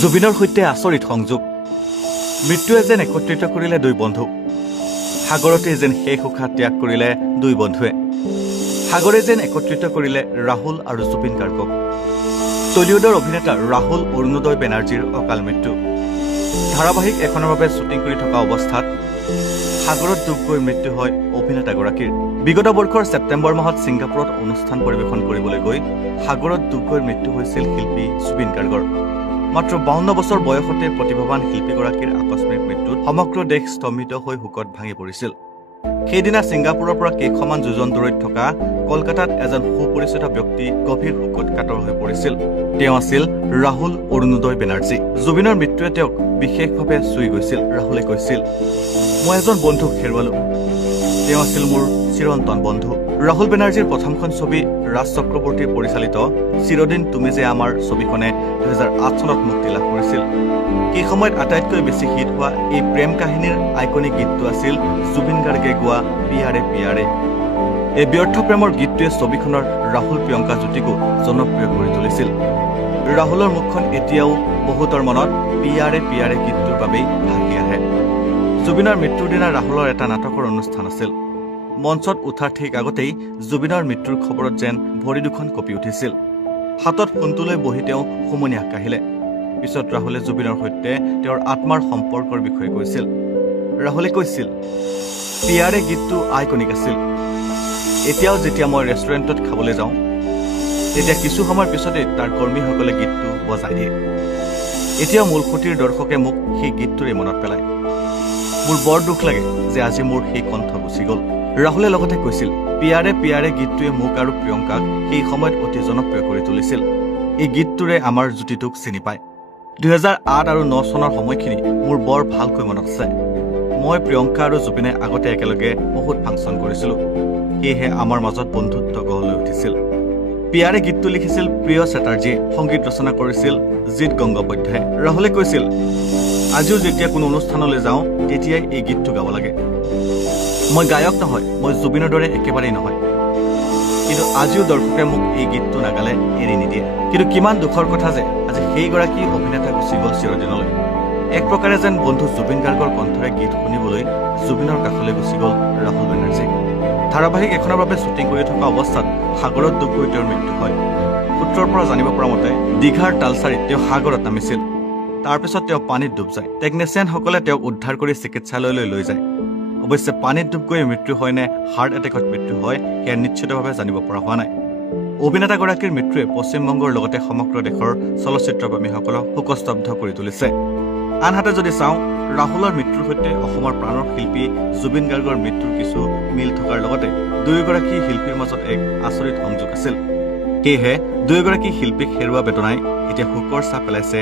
জুবিনৰ সৈতে আচৰিত সংযোগ মৃত্যুৱে যেন একত্ৰিত কৰিলে দুই বন্ধু সাগৰতে যেন শেষ উশাহ ত্যাগ কৰিলে দুই বন্ধুৱে সাগৰে যেন একত্ৰিত কৰিলে ৰাহুল আৰু জুবিন গাৰ্গক টলিউডৰ অভিনেতা ৰাহুল অৰুণোদয় বেনাৰ্জীৰ অকাল মৃত্যু ধাৰাবাহিক এখনৰ বাবে শ্বুটিং কৰি থকা অৱস্থাত সাগৰত ডুব গৈ মৃত্যু হয় অভিনেতাগৰাকীৰ বিগত বৰ্ষৰ ছেপ্টেম্বৰ মাহত ছিংগাপুৰত অনুষ্ঠান পৰিৱেশন কৰিবলৈ গৈ সাগৰত ডুব গৈ মৃত্যু হৈছিল শিল্পী জুবিন গাৰ্গৰ মাত্ৰ 52 বছৰ বয়সতে প্ৰতিভাৱান শিল্পীগৰাকীৰ আকস্মিক মৃত্যুত সমগ্ৰ দেশ স্তম্ভিত হৈ শোকত ভাঙি পৰিছিল সেইদিনা ছিংগাপুৰৰ পৰা কেইখনমান যোজন দূৰৈত থকা কলকাতাত এজন সুপৰিচিত ব্যক্তি গভীৰ শোকত কাতৰ হৈ পৰিছিল তেওঁ আছিল ৰাহুল অৰুণোদয় বেনাৰ্জী জুবিনৰ মৃত্যুৱে তেওঁক বিশেষভাৱে চুই গৈছিল ৰাহুলে কৈছিল মই এজন বন্ধুক হেৰুৱালো তেওঁ আছিল মোৰ চিৰন্তন বন্ধু ৰাহুল বেনাৰ্জীৰ প্ৰথমখন ছবি ৰাজ চক্ৰৱৰ্তী পৰিচালিত চিৰদিন তুমি যে আমাৰ ছবিখনে 2008 চনত মুক্তি লাভ কৰিছিল এই সময়ত আটাইতকৈ বেছি হিট হোৱা এই প্ৰেম কাহিনীৰ আইকনিক গীতটো আছিল জুবিন গাৰ্গে গোৱা পিয়াৰে পিয়াৰে এই ব্যৰ্থ প্ৰেমৰ গীতটোৱে ছবিখনৰ ৰাহুল প্ৰিয়ংকা জুটিকো জনপ্ৰিয় কৰি তুলিছিল ৰাহুলৰ মুখখন এতিয়াও বহুতৰ মনত পিয়াৰে পিয়াৰে গীতটোৰ বাবেই ভাহি আহে জুবিনৰ মৃত্যুৰ দিনা ৰাহুলৰ এটা নাটকৰ অনুষ্ঠান আছিল মঞ্চত উঠাৰ ঠিক আগতেই জুবিনৰ মৃত্যুৰ খবৰত যেন ভৰি দুখন কঁপি উঠিছিল হাতত ফোনটো লৈ বহি তেওঁ হুমুনিয়াহ কাহিলে পিছত ৰাহুলে জুবিনৰ সৈতে তেওঁৰ আত্মাৰ সম্পৰ্কৰ বিষয়ে কৈছিল ৰাহুলে কৈছিল পিয়াৰে গীতটো আইকনিক আছিল এতিয়াও যেতিয়া মই ৰেষ্টুৰেণ্টত খাবলৈ যাওঁ তেতিয়া কিছু সময়ৰ পিছতে তাৰ কৰ্মীসকলে গীতটো বজাই দিয়ে এতিয়াও মূলসুঁতিৰ দৰ্শকে মোক সেই গীতটোৰে মনত পেলায় মোৰ বৰ দুখ লাগে যে আজি মোৰ সেই কণ্ঠ গুচি গ'ল ৰাহুলে লগতে কৈছিল পিয়াৰে পিয়াৰে গীতটোৱে মোক আৰু প্ৰিয়ংকাক সেই সময়ত অতি জনপ্ৰিয় কৰি তুলিছিল এই গীতটোৰে আমাৰ জুটিটোক চিনি পায় 2008 আৰু 9 চনৰ সময়খিনি মোৰ বৰ ভালকৈ মনত আছে মই প্ৰিয়ংকা আৰু জুবিনে আগতে একেলগে বহুত ফাংচন কৰিছিলোঁ সেয়েহে আমাৰ মাজত বন্ধুত্ব গঢ় লৈ উঠিছিল পিয়াৰে গীতটো লিখিছিল প্ৰিয় চেটাৰ্জীয়ে সংগীত ৰচনা কৰিছিল জিৎ গংগোপাধ্যায়ে ৰাহুলে কৈছিল আজিও যেতিয়া কোনো অনুষ্ঠানলৈ যাওঁ তেতিয়াই এই গীতটো গাব লাগে মই গায়ক নহয় মই জুবিনৰ দৰে একেবাৰেই নহয় কিন্তু আজিও দৰ্শকে মোক এই গীতটো নাগালে এৰি নিদিয়ে কিন্তু কিমান দুখৰ কথা যে আজি সেইগৰাকী অভিনেতা গুচি গ'ল চিৰদিনলৈ এক প্ৰকাৰে যেন বন্ধু জুবিন গাৰ্গৰ কণ্ঠৰে গীত শুনিবলৈ জুবিনৰ কাষলৈ গুচি গ'ল ৰাহুল বেনাৰ্জী ধাৰাবাহিক এখনৰ বাবে শ্বুটিং কৰি থকা অৱস্থাত সাগৰত ডুব গৈ তেওঁৰ মৃত্যু হয় সূত্ৰৰ পৰা জানিব পৰা মতে দীঘাৰ তালচাৰীত তেওঁ সাগৰত নামিছিল তাৰপিছত তেওঁ পানীত ডুব যায় টেকনিচিয়ানসকলে তেওঁক উদ্ধাৰ কৰি চিকিৎসালয়লৈ লৈ যায় অৱশ্যে পানীত ডুব গৈ মৃত্যু হয় নে হাৰ্ট এটেকত মৃত্যু হয় সেয়া নিশ্চিতভাৱে জানিব পৰা হোৱা নাই অভিনেতাগৰাকীৰ মৃত্যুৱে পশ্চিমবংগৰ লগতে সমগ্ৰ দেশৰ চলচ্চিত্ৰপ্ৰেমীসকলক শোকস্তব্ধ কৰি তুলিছে আনহাতে যদি চাওঁ ৰাহুলৰ মৃত্যুৰ সৈতে অসমৰ প্ৰাণৰ শিল্পী জুবিন গাৰ্গৰ মৃত্যুৰ কিছু মিল থকাৰ লগতে দুয়োগৰাকী শিল্পীৰ মাজত এক আচৰিত সংযোগ আছিল সেয়েহে দুয়োগৰাকী শিল্পীক হেৰুওৱা বেদনাই এতিয়া শোকৰ ছাপ পেলাইছে